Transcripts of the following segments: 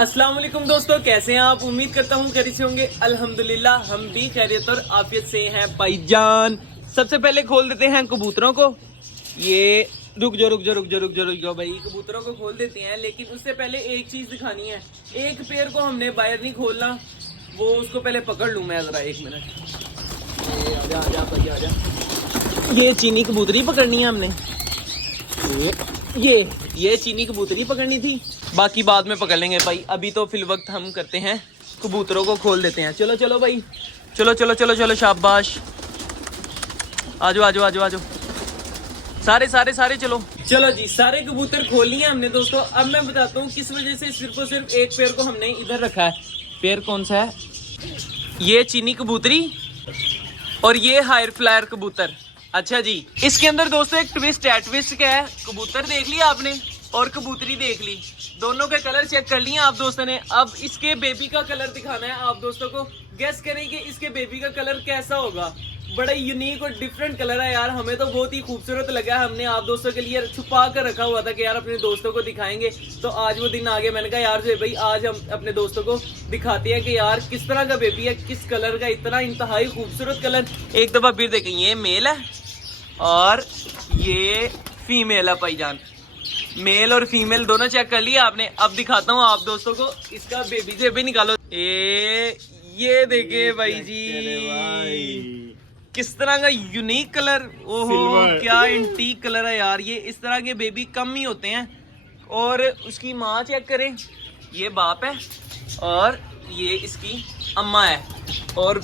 अस्सलाम वालेकुम दोस्तों, कैसे हैं आप। उम्मीद करता हूँ खैरियत से होंगे। अल्हम्दुलिल्लाह हम भी खैरियत और आफियत से हैं भाईजान। सबसे पहले खोल देते हैं कबूतरों को। ये रुक जाओ भाई, कबूतरों को खोल देते हैं। लेकिन उससे पहले एक चीज दिखानी है। एक पेयर को हमने बाहर नहीं खोलना, वो उसको पहले पकड़ लूँ मैं जरा, एक मिनट। आजा। ये चीनी कबूतरी पकड़नी है हमने। ये चीनी कबूतरी पकड़नी थी, बाकी बाद में पकड़ लेंगे भाई। अभी तो फिल वक्त हम करते हैं, कबूतरों को खोल देते हैं। चलो भाई, चलो शाबाश। आजो सारे चलो जी, सारे कबूतर खोल लिए हमने दोस्तों। अब मैं बताता हूँ किस वजह से सिर्फ और सिर्फ एक पेयर को हमने इधर रखा है। पेयर कौन सा है? ये चीनी कबूतरी और ये हायर फ्लायर कबूतर। अच्छा जी, इसके अंदर दोस्तों एक ट्विस्ट है। ट्विस्ट क्या है? कबूतर देख लिया आपने और कबूतरी देख ली, दोनों के कलर चेक कर लिए आप दोस्तों ने। अब इसके बेबी का कलर दिखाना है आप दोस्तों को। गेस करें कि इसके बेबी का कलर कैसा होगा। बड़ा यूनिक और डिफरेंट कलर है यार, हमें तो बहुत ही खूबसूरत लगा। हमने आप दोस्तों के लिए छुपा कर रखा हुआ था कि यार अपने दोस्तों को दिखाएंगे। तो आज वो दिन आ गया। मैंने कहा यार भाई आज हम अपने दोस्तों को दिखाते हैं कि यार किस तरह का बेबी है, किस कलर का, इतना इंतहाई खूबसूरत कलर। एक दफा फिर देखें, ये मेल है और ये फीमेल है भाईजान। मेल और फीमेल दोनों चेक कर लिया आपने। अब दिखाता हूँ आप दोस्तों को इसका बेबी से भी निकालो। ये देखे भाई जी, किस तरह का यूनिक कलर। ओहो क्या एंटीक कलर है यार। ये इस तरह के बेबी कम ही होते हैं। और उसकी माँ चेक करें, ये बाप है और ये इसकी अम्मा है। और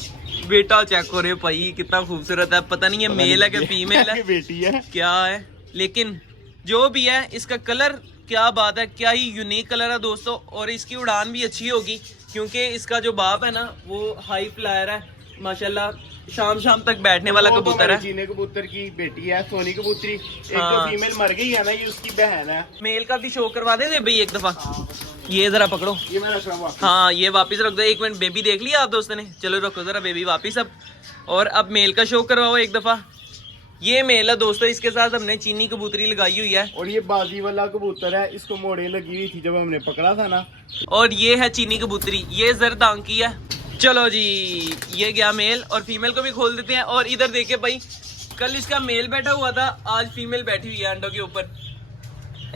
बेटा चेक करो भाई, कितना खूबसूरत है। पता नहीं ये मेल है कि फीमेल है, बेटी है क्या है, लेकिन जो भी है इसका कलर क्या बात है, क्या ही यूनिक कलर है दोस्तों। और इसकी उड़ान भी अच्छी होगी क्योंकि इसका जो बाप है ना वो हाई फ्लायर है माशाल्लाह। शाम तक बैठने वाला कबूतर है। चीनी कबूतर की बेटी है सोनी कबूतरी। एक तो फीमेल मर गई है ना, ये उसकी बहन है। मेल का भी शो करवा दे भाई एक दफा। ये जरा पकड़ो, ये मैं रख रहा हूँ। हाँ ये वापिस रख दो। एक मिनट, बेबी देख लिया आप दोस्तों ने। चलो रखो जरा बेबी वापिस अब। और अब मेल का शो करवाओ एक दफा। ये मेल है दोस्तों, इसके साथ हमने चीनी कबूतरी लगाई हुई है। और ये बाजी वाला कबूतर है, इसको मोड़े लगी हुई थी जब हमने पकड़ा था ना। और ये है चीनी कबूतरी, ये जर्द आंख की है। चलो जी, ये गया मेल। और फीमेल को भी खोल देते हैं। और इधर देखे भाई, कल इसका मेल बैठा हुआ था, आज फीमेल बैठी हुई है अंडों के ऊपर।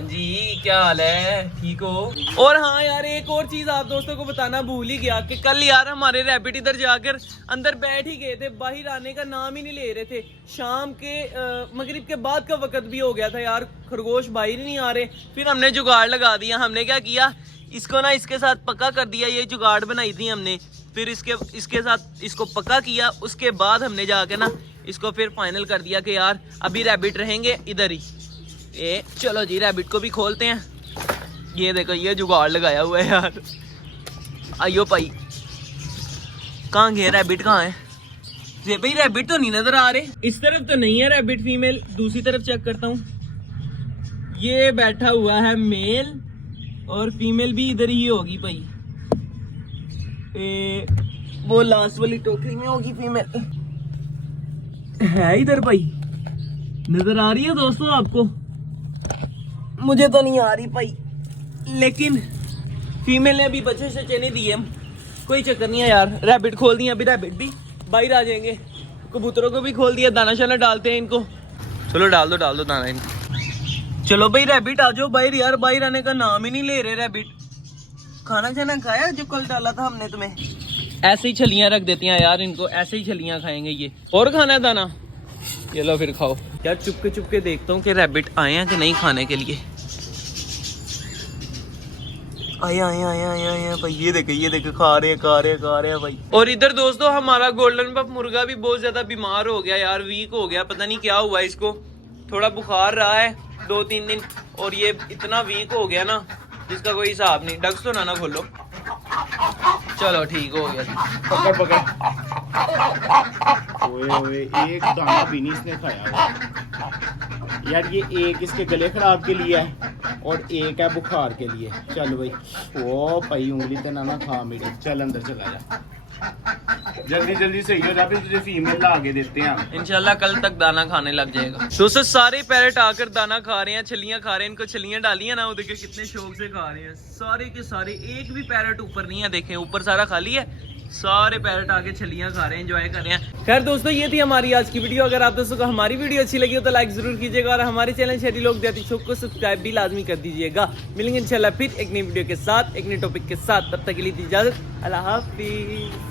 जी क्या हाल है, ठीक हो? और हाँ यार, एक और चीज आप दोस्तों को बताना भूल ही गया कि कल यार हमारे रैबिट इधर जाकर अंदर बैठ ही गए थे, बाहर आने का नाम ही नहीं ले रहे थे। शाम के मगरिब के बाद का वक्त भी हो गया था यार, खरगोश बाहर ही नहीं आ रहे। फिर हमने जुगाड़ लगा दिया। हमने क्या किया, इसको ना इसके साथ पक्का कर दिया। ये जुगाड़ बनाई थी हमने, फिर इसके साथ इसको पक्का किया। उसके बाद हमने जाके ना इसको फिर फाइनल कर दिया कि यार अभी रैबिट रहेंगे इधर ही। चलो जी, रैबिट को भी खोलते हैं। ये देखो, ये जुगाड़ लगाया हुआ है यार। आइयो भाई, कहाँ गए रैबिट, कहाँ है? ये भाई रैबिट तो नहीं नजर आ रहे। इस तरफ तो नहीं है रैबिट फीमेल, दूसरी तरफ चेक करता हूँ। ये बैठा हुआ है मेल और फीमेल भी इधर ही होगी भाई। वो लास्ट वाली टोकरी में होगी फीमेल। है इधर भाई, नजर आ रही है दोस्तों आपको? मुझे तो नहीं आ रही भाई, लेकिन फीमेल ने अभी बच्चे से चने दिए। कोई चक्कर नहीं है यार। रैबिट खोल दिए, अभी रैबिट भी बाहर आ जाएंगे। कबूतरों को भी खोल दिया, दाना शाना डालते हैं इनको। चलो डाल दो दाना इनको। चलो भाई रैबिट आ जाओ बाहर यार, बाहर आने का नाम ही नहीं ले रहे रैबिट। खाना चाना खाया जो कल डाला था हमने तुम्हें? ऐसे ही छलियां रख देती हैं यार इनको, ऐसे ही छलियां खाएंगे ये। और खाना है दाना? ये लो फिर खाओ यार। चुपके देखता हूँ कि रैबिट आए हैं कि नहीं खाने के लिए। आया भाई, ये देखे खा रहे हैं भाई। और इधर दोस्तों हमारा गोल्डन पफ मुर्गा भी बहुत ज्यादा बीमार हो गया यार, वीक हो गया। पता नहीं क्या हुआ इसको, थोड़ा बुखार रहा है 2-3 दिन और ये इतना वीक हो गया ना जिसका कोई हिसाब नहीं। डग्स तो ना खोलो। चलो ठीक हो गया। पकड़ ओए एक दाना भी नहीं इसने खाया यार। ये एक इसके गले खराब के लिए है और एक है बुखार के लिए। चल भाई, ओ भाई उंगली ते ना खा मेरी। चल अंदर चला जा। जल्दी जल्दी सही हो जा, फिर तुझे फीमेल ला के देते हैं हम। इंशाल्लाह कल तक दाना खाने लग जाएगा। दोस्तों सारे पैरेट आकर दाना खा रहे हैं, छलियां खा रहे हैं। इनको छलियां डाली है ना, वो देखिए कितने शौक से खा रहे हैं सारे के सारे। एक भी पैरेट ऊपर नहीं है, देखें ऊपर सारा खाली है, सारे पैरेट आके छलियां खा रहे हैं, एंजॉय कर रहे हैं। खैर दोस्तों ये थी हमारी आज की वीडियो। अगर आप दोस्तों को हमारी वीडियो अच्छी लगी हो तो लाइक जरूर कीजिएगा और हमारे चैनल शहरी लोग देहाती शो को सब्सक्राइब भी लाजमी कर दीजिएगा। मिलेंगे इंशाल्लाह फिर एक नई वीडियो के साथ, एक नई टॉपिक के साथ। तब तक के लिए इजाजत, अल्लाह हाफिज।